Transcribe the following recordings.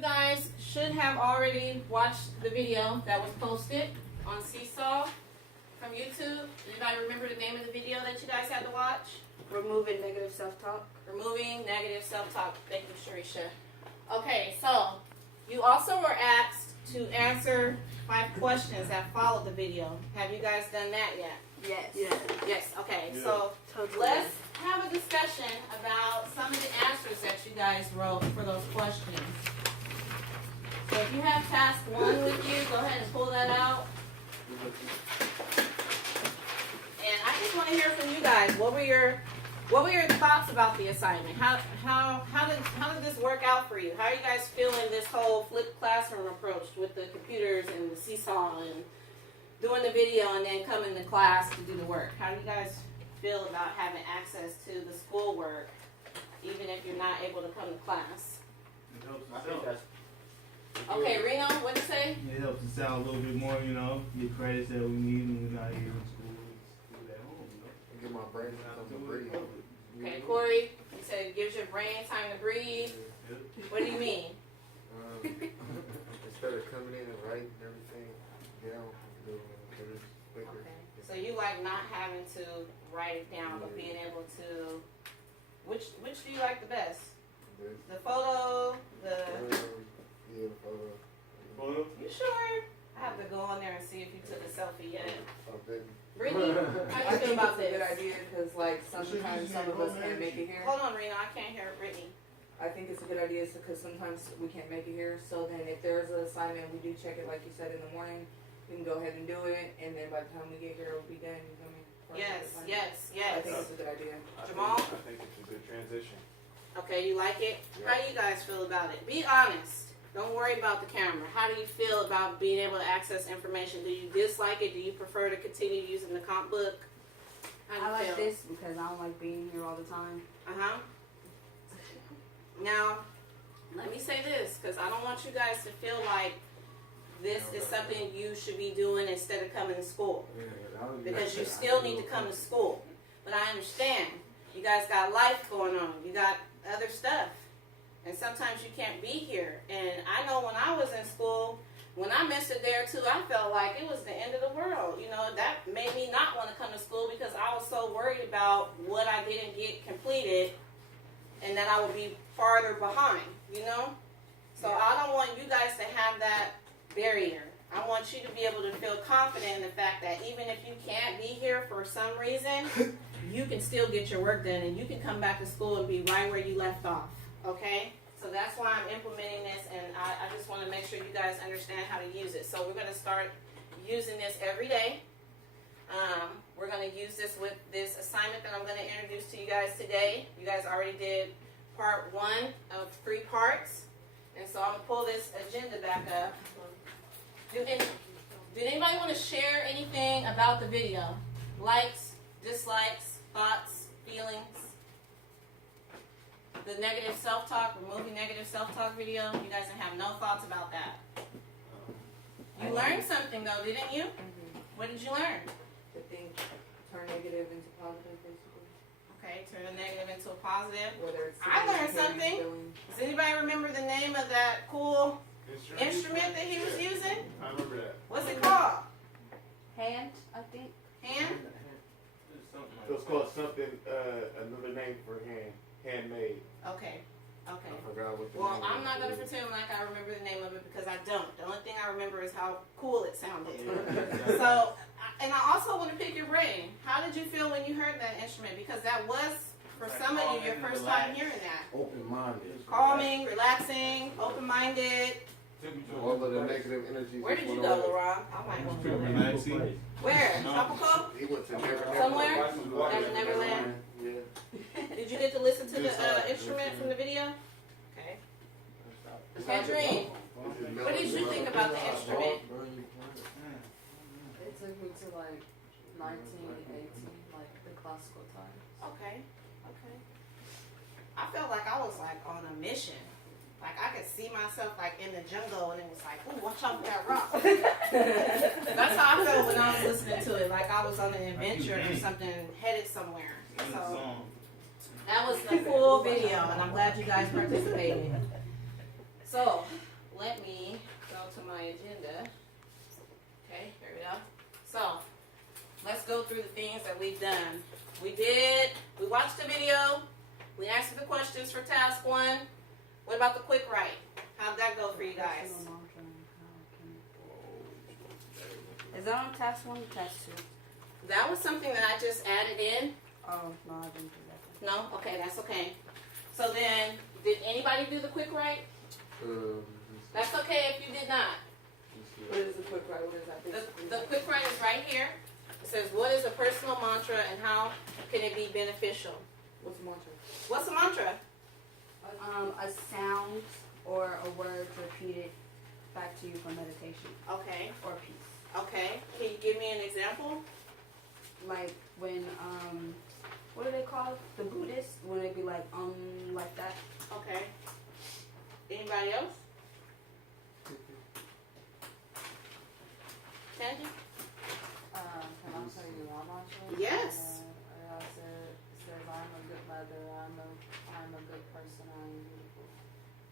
guys should have already watched the video that was posted on Seesaw from YouTube. Anybody remember the name of the video that you guys had to watch? Removing negative self-talk. Removing negative self-talk. Thank you, Sharisha. Okay, so you also were asked to answer 5 questions that followed the video. Have you guys done that yet? Yes. Yes, okay. Yeah. So Totally. let's have a discussion about some of the answers that you guys wrote for those questions. So if you have task 1 with you, go ahead and pull that out. And I just want to hear from you guys. What were your thoughts about the assignment? How did this work out for you? How are you guys feeling this whole flipped classroom approach with the computers and the Seesaw and doing the video and then coming to class to do the work? How do you guys feel about having access to the schoolwork even if you're not able to come to class? I think that's Okay, Reno, what'd you say? It helps us out a little bit more, get credits that we need when we're not here in school. School at home, get my brain out to breathe. Okay, Corey, you said it gives your brain time to breathe. What do you mean? Instead of coming in and writing everything down, do it quicker. Okay. So you like not having to write it down, but being able to. Which do you like the best? The photo, the. Yeah, Photo? You sure? I have to go on there and see if you took a selfie yet. I've been. Brittany, how I you feel think about it's a good this? idea because, like, sometimes some of us can't make it here. Hold on, Reno, I can't hear Brittany. I think it's a good idea because sometimes we can't make it here. So then, if there's an assignment, we do check it, like you said, in the morning. We can go ahead and do it, and then by the time we get here, we'll be done. You know what I mean? Yes. I think it's a good idea. Jamal? I think it's a good transition. Okay, you like it? How do you guys feel about it? Be honest. Don't worry about the camera. How do you feel about being able to access information? Do you dislike it? Do you prefer to continue using the comp book? How do you I like feel? this because I don't like being here all the time. Uh-huh. Now, let me say this, because I don't want you guys to feel like this is something you should be doing instead of coming to school. Because you still need to come to school. But I understand. You guys got life going on. You got other stuff. And sometimes you can't be here. And I know when I was in school, when I missed it there too, I felt like it was the end of the world. You know, that made me not want to come to school because I was so worried about what I didn't get completed and that I would be farther behind, you know? So I don't want you guys to have that barrier. I want you to be able to feel confident in the fact that even if you can't be here for some reason, you can still get your work done and you can come back to school and be right where you left off, okay? So that's why I'm implementing this, and I just want to make sure you guys understand how to use it. So we're going to start using this every day. We're going to use this with this assignment that I'm going to introduce to you guys today. You guys already did part 1 of 3 parts. And so I'm going to pull this agenda back up. Did anybody want to share anything about the video? Likes, dislikes, thoughts, feelings? The negative self-talk, removing negative self-talk video, you guys didn't have no thoughts about that. You learned something though, didn't you? What did you learn? To think, turn negative into positive, basically. Okay, turn a negative into a positive. Whether it's I learned hearing, something. feeling. Does anybody remember the name of that cool instrument that he was using? I remember that. What's it called? Hand, I think. Hand? So it's called something, another name for handmade. Okay. Okay. I forgot what the Well, name I'm not going to is. pretend like I remember the name of it because I don't. The only thing I remember is how cool it sounded. So, and I also want to pick your brain. How did you feel when you heard that instrument? Because that was, for some of you, your first time hearing that. Open-minded. Calming, relaxing, open-minded. All of the negative energies. Where did just you went go, away. LaRon? I might go. Pretty relaxing. Where? Tropical? He went to Neverland. Somewhere? Never- Neverland? Yeah. Did you get to listen to the instrument from the video? Okay. Kendrine, what did you think about the instrument? It took me to like 1918, like the classical times. Okay. Okay. I felt like I was like on a mission. Like I could see myself like in the jungle and it was like, ooh, watch out for that rock. That's how I felt when I was listening to it. Like I was on an adventure or something, headed somewhere. So that was a cool video and I'm glad you guys participated. So, let me go to my agenda. Okay, here we go. So, let's go through the things that we've done. We watched the video, we answered the questions for task 1. What about the quick write? How'd that go for you guys? Is that on task 1 or task 2? That was something that I just added in. Oh, no, I didn't do that. No? Okay, that's okay. So then, did anybody do the quick write? That's okay if you did not. What is the quick write? What is that? The quick write is right here. It says, what is a personal mantra and how can it be beneficial? What's a mantra? What's a mantra? A sound or a word repeated back to you for meditation Okay. or peace. Okay. Can you give me an example? Like when, what do they call it? The Buddhists? When they be like that. Okay. Anybody else? Tandy? Can I tell you my mantra? Yes. I says I'm a good mother, I'm a good person, I am beautiful.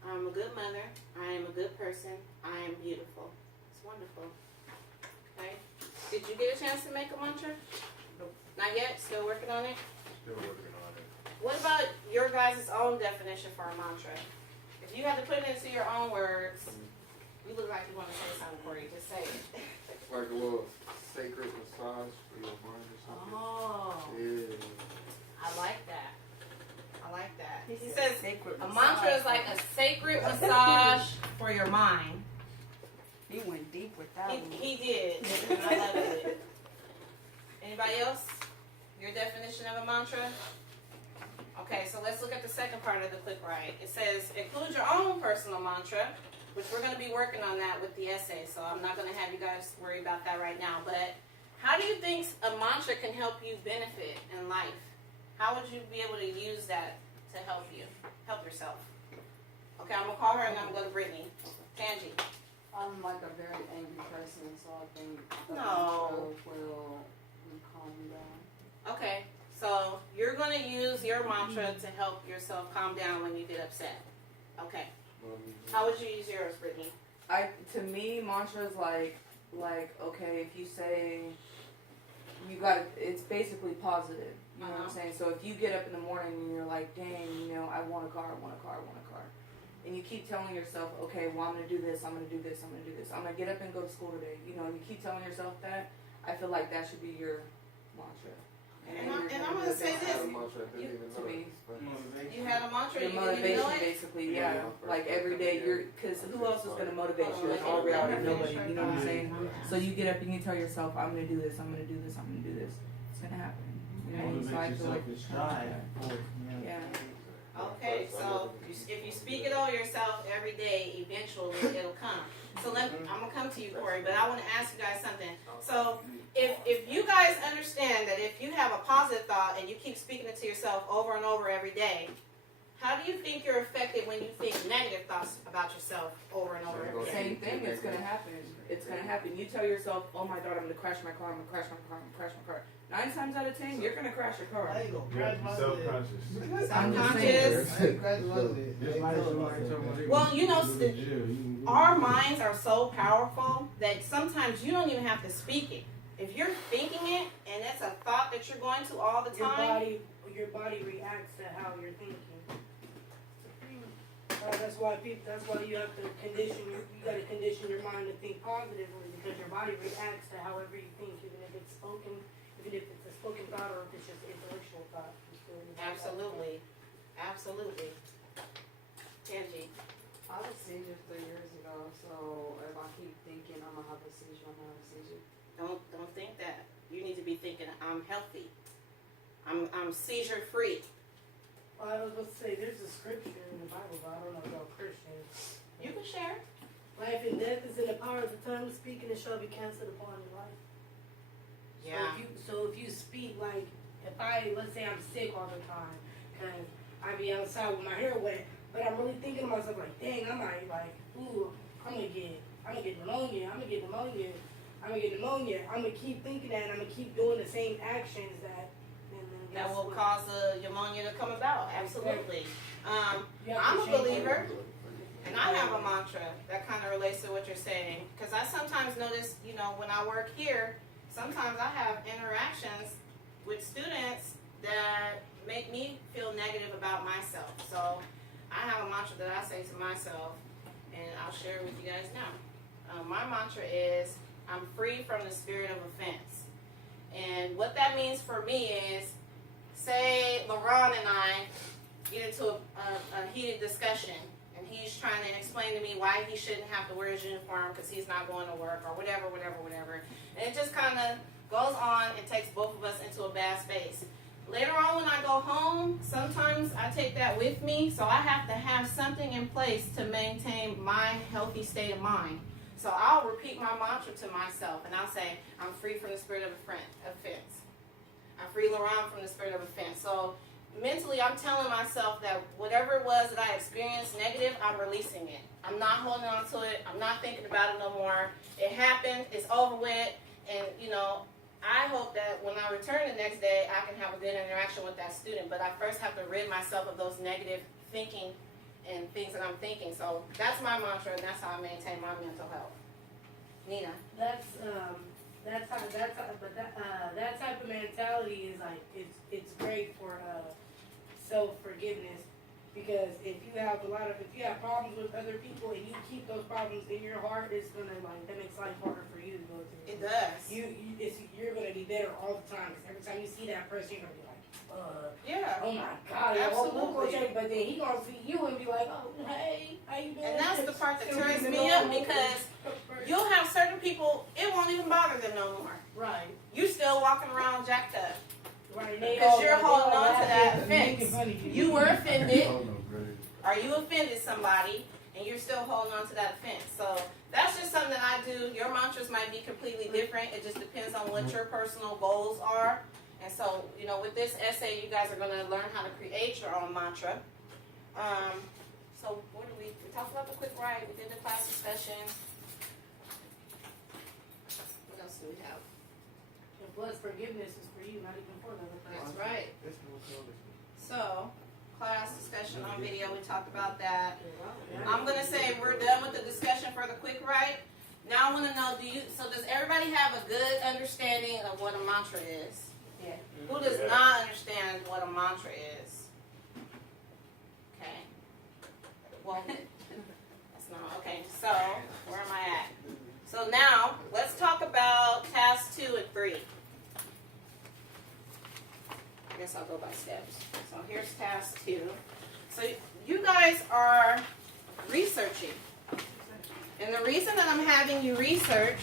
I'm a good mother. I am a good person. I am beautiful. It's wonderful. Okay. Did you get a chance to make a mantra? Nope. Not yet? Still working on it? Still working on it. What about your guys' own definition for a mantra? If you had to put it into your own words, you look like you want to say something, Corey. Just say it. Like a little sacred massage for your mind or something. Oh, Yeah. I like that. I like that. He says sacred a mantra is like a sacred massage for your mind. He went deep with that one. He did. And I love it. Anybody else? Your definition of a mantra? Okay, so let's look at the second part of the quick write. It says, include your own personal mantra, which we're going to be working on that with the essay, so I'm not going to have you guys worry about that right now. But how do you think a mantra can help you benefit in life? How would you be able to use that to help yourself? Okay, I'm going to call her and I'm going to go to Brittany. Tangi. I'm like a very angry person, so I think the No. mantra will calm me down. Okay, so you're going to use your mantra to help yourself calm down when you get upset. Okay. How would you use yours, Brittany? To me, mantras like okay, if you say you got it's basically positive. You know what I'm saying? So if you get up in the morning and you're like, dang, I want a car, I want a car, I want a car. And you keep telling yourself, okay, well, I'm going to do this, I'm going to do this, I'm going to do this. I'm going to get up and go to school today. And you keep telling yourself that. I feel like that should be your mantra. And I'm going to say this. To me, You had a mantra, your you didn't even motivation, know it? basically, yeah. Like every day, because who else is going to motivate you in all reality? Nobody. You know what I'm saying? So you get up and you tell yourself, I'm going to do this, I'm going to do this, I'm going to do this. It's going to happen. So I feel like to strive for it. yeah. Okay, so if you speak it over yourself every day, eventually it'll come. So I'm going to come to you, Corey, but I want to ask you guys something. So if you guys understand that if you have a positive thought and you keep speaking it to yourself over and over every day, how do you think you're affected when you think negative thoughts about yourself over and over every day? Same thing, it's going to happen. It's going to happen. You tell yourself, oh my God, I'm going to crash my car, I'm going to crash my car, I'm going to crash my car. 9 times out of 10, you're going to crash your car. You have to be self-conscious. I'm just Conscious. saying. Just like somebody told me. Well, our minds are so powerful that sometimes you don't even have to speak it. If you're thinking it and it's a thought that you're going to all the time, your body reacts to how you're thinking. That's why you have to you got to condition your mind to think positively, because your body reacts to however you think, even if it's a spoken thought or if it's just intellectual thought. absolutely, absolutely. Tangi. I had a seizure 3 years ago, so if I keep thinking I'm gonna have a seizure, I'm gonna have a seizure. Don't think that. You need to be thinking, I'm healthy. I'm seizure free. Well, I was going to say, there's a scripture in the Bible, but I don't know about Christians. You can share. Life and death is in the power of the tongue. Speaking it shall be canceled upon your life. Yeah. So if you speak, like, let's say I'm sick all the time, and I be outside with my hair wet, but I'm really thinking to myself, like, dang, I might, like, ooh, I'm gonna get pneumonia, I'm gonna keep thinking that, and I'm gonna keep doing the same actions that Will cause the pneumonia to come about. Absolutely. You have I'm to a change believer. And I have a mantra that kind of relates to what you're saying. Because I sometimes notice, you know, when I work here, sometimes I have interactions with students that make me feel negative about myself. So I have a mantra that I say to myself, and I'll share it with you guys now. My mantra is, I'm free from the spirit of offense. And what that means for me is, say LaRon and I get into a heated discussion, and he's trying to explain to me why he shouldn't have to wear his uniform because he's not going to work or whatever. And it just kind of goes on and takes both of us into a bad space. Later on when I go home, sometimes I take that with me, so I have to have something in place to maintain my healthy state of mind. So I'll repeat my mantra to myself, and I'll say, I'm free from the spirit of offense. I'm free, LaRon, from the spirit of offense. So mentally, I'm telling myself that whatever it was that I experienced negative, I'm releasing it. I'm not holding on to it. I'm not thinking about it no more. It happened. It's over with. And, you know, I hope that when I return the next day, I can have a good interaction with that student. But I first have to rid myself of those negative thinking and things that I'm thinking. So that's my mantra, and that's how I maintain my mental health. Nina. That type of mentality is like it's great for self-forgiveness, because if you have problems with other people and you keep those problems in your heart, it's gonna that makes life harder for you to go through. It does. You're gonna be better all the time, because every time you see that person, you're gonna be like, Yeah. oh my God, Absolutely. but then he gonna see you and be like, oh, hey, how you doing? And that's the part that turns me up, because you'll have certain people, it won't even bother them no more. right. You still walking around jacked up. Right, Because you're holding on to that offense. You were offended, Oh, no, great. or you offended somebody, and you're still holding on to that offense. So that's just something that I do. Your mantras might be completely different. It just depends on what your personal goals are. And so, you know, with this essay, you guys are going to learn how to create your own mantra. So what we talked about the quick write. We did the class discussion. What else do we have? And plus, forgiveness is for you, not even for the other person. That's right. That's no color. So, class discussion on video, we talked about that. I'm going to say we're done with the discussion for the quick write. Now I want to know, does everybody have a good understanding of what a mantra is? Yeah. Who does not understand what a mantra is? Okay. Well, that's not, okay, so where am I at? So now, let's talk about tasks 2 and 3. I guess I'll go by steps. So here's task 2. So you guys are researching. And the reason that I'm having you research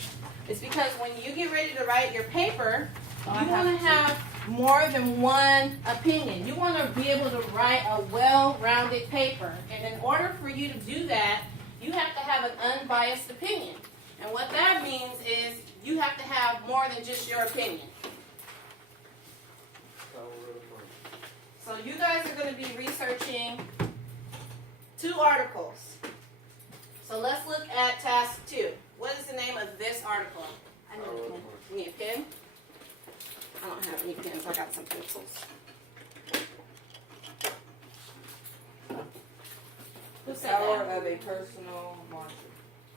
is because when you get ready to write your paper, you want to have more than one opinion. You want to be able to write a well-rounded paper. And in order for you to do that, you have to have an unbiased opinion. And what that means is you have to have more than just your opinion. So you guys are going to be researching 2 articles. So let's look at task 2. What is the name of this article? I know the one. You need a pen? I don't have any pens. I got some pencils. Who said Power that? of a personal mantra.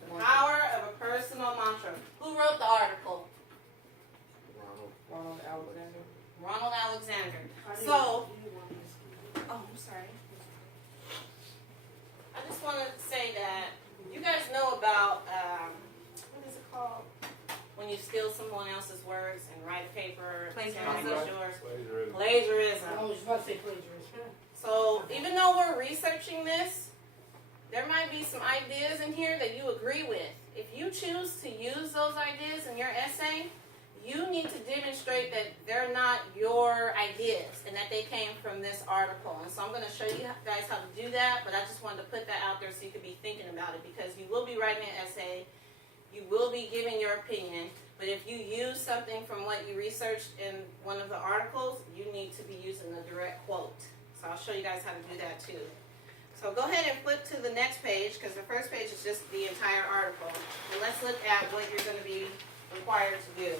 The Power of a personal mantra. Who wrote the article? Ronald Alexander. Ronald Alexander. So, oh, I'm sorry. I just want to say that you guys know about, what is it called? When you steal someone else's words and write a paper, Plagiarism. it's yours. Plagiarism. Plagiarism. I was about to say plagiarism. So even though we're researching this, there might be some ideas in here that you agree with. If you choose to use those ideas in your essay, you need to demonstrate that they're not your ideas and that they came from this article. And so I'm going to show you guys how to do that, but I just wanted to put that out there so you could be thinking about it, because you will be writing an essay, you will be giving your opinion, but if you use something from what you researched in one of the articles, you need to be using a direct quote. So I'll show you guys how to do that too. So go ahead and flip to the next page, because the first page is just the entire article. And let's look at what you're going to be required to do.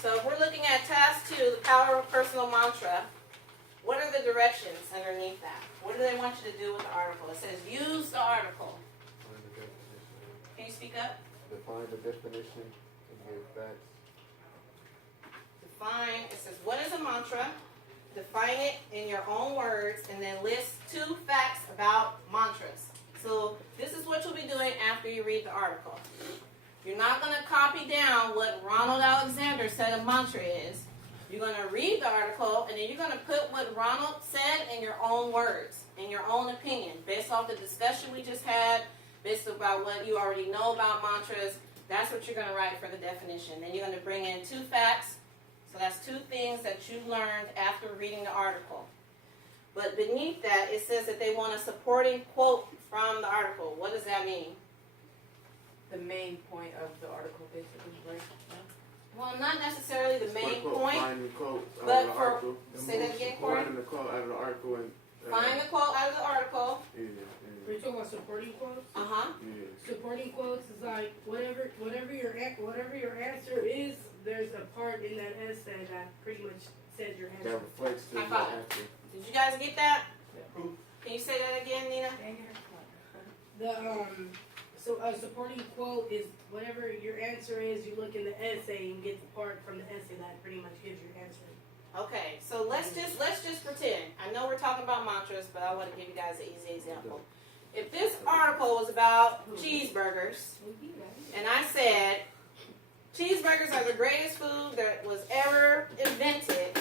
So if we're looking at task 2, the power of personal mantra, what are the directions underneath that? What do they want you to do with the article? It says use the article. Find the definition. Can you speak up? Define the definition and give facts. Define, it says, what is a mantra? Define it in your own words, and then list 2 facts about mantras. So this is what you'll be doing after you read the article. You're not going to copy down what Ronald Alexander said a mantra is. You're going to read the article, and then you're going to put what Ronald said in your own words, in your own opinion, based off the discussion we just had, based about what you already know about mantras. That's what you're going to write for the definition. Then you're going to bring in 2 facts. So that's 2 things that you learned after reading the article. But beneath that, it says that they want a supporting quote from the article. What does that mean? The main point of the article, basically, right? Well, not necessarily the main point. Find the quote out but of the for- article. Say that again, Corey. Find the quote out of the article and. Find the quote out of the article. Yeah. We're talking about supporting quotes. Uh-huh. Yeah. Supporting quotes is like whatever your answer is. There's a part in that essay that pretty much says your That answer. reflects to High your five. answer. Did you guys get that? Yeah. Can you say that again, Nina? So a supporting quote is whatever your answer is. You look in the essay and get the part from the essay that pretty much gives your answer. Okay, so let's just pretend. I know we're talking about mantras, but I want to give you guys an easy example. If this article was about cheeseburgers, and I said cheeseburgers are the greatest food that was ever invented,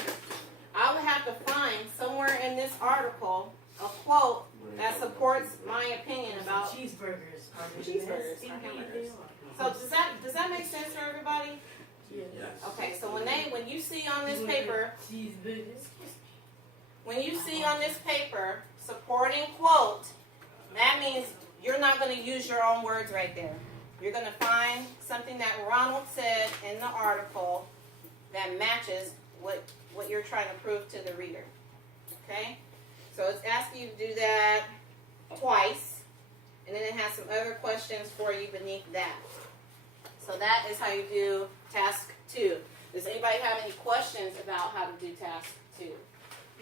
I would have to find somewhere in this article a quote that supports my opinion about Cheeseburgers. cheeseburgers or hamburgers. So does that make sense for everybody? Yes. Okay, so when you see on this paper, Cheeseburgers. when you see on this paper supporting quote, that means you're not going to use your own words right there. You're going to find something that Ronald said in the article that matches what you're trying to prove to the reader. Okay? So it's asking you to do that twice, and then it has some other questions for you beneath that. So that is how you do task 2. Does anybody have any questions about how to do task 2?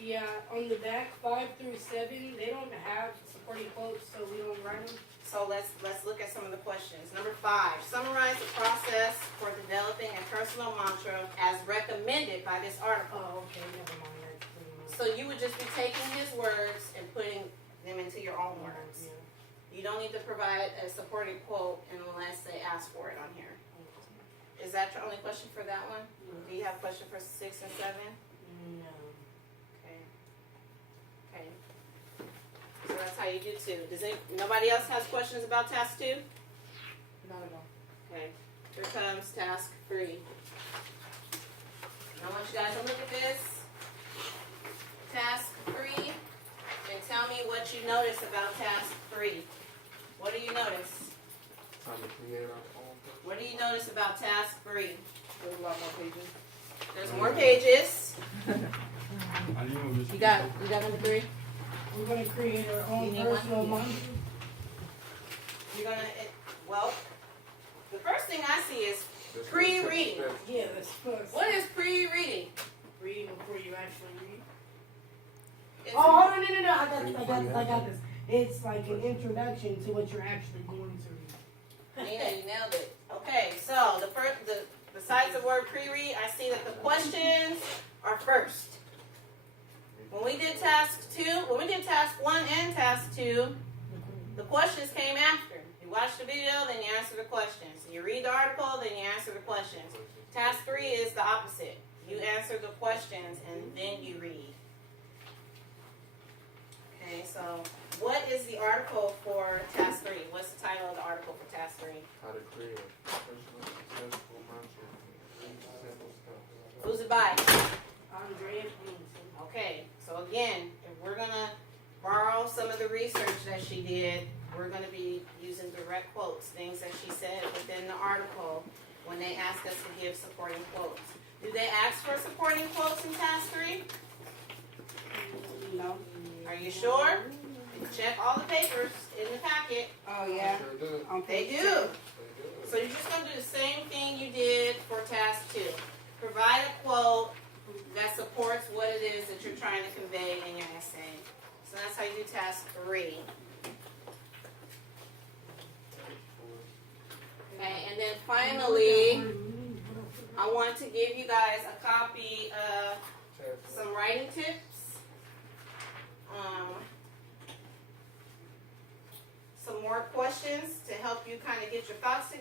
Yeah, on the back 5 through 7, they don't have supporting quotes, so we don't write them. So let's look at some of the questions. Number 5, summarize the process for developing a personal mantra as recommended by this article. Oh, okay, never mind. That's So you would just be taking his words and putting them into your own words. Yeah. You don't need to provide a supporting quote unless they ask for it on here. Is that your only question for that one? Do you have a question for 6 and 7? No. Okay. Okay. So that's how you do 2. Nobody else has questions about task 2? Not at all. Okay. Here comes task 3. I want you guys to look at this. Task 3. And tell me what you notice about task 3. What do you notice? Trying to create our own. What do you notice about task 3? There's a lot more pages. There's more pages. I didn't even You got number 3? We're going to create our You own need personal one? mantra. You're gonna, well, the first thing I see is pre-reading. Yeah, that's first. What is pre-reading? Reading before you actually read. It's- Oh, no. I got this. It's like an introduction to what you're actually going to read. Nina, you nailed it. Okay, so besides the word pre-read, I see that the questions are first. When we did task 1 and task 2, the questions came after. You watch the video, then you answer the questions. You read the article, then you answer the questions. Task 3 is the opposite. You answer the questions and then you read. Okay, so what is the article for task 3? What's the title of the article for task 3? How to create a personal successful mantra. 3 simple steps. Who's it by? Andrea Pennington. Okay, so again, if we're gonna borrow some of the research that she did, we're gonna be using direct quotes, things that she said within the article when they ask us to give supporting quotes. Do they ask for supporting quotes in task 3? No. Are you sure? Check all the papers in the packet. Oh yeah. Sure do. On They page do. They do. So you're just gonna do the same thing you did for task 2. Provide a quote that supports what it is that you're trying to convey in your essay. So that's how you do task 3. Okay, and then finally, I want to give you guys a copy of some writing tips. Some more questions to help you kind of get your thoughts together.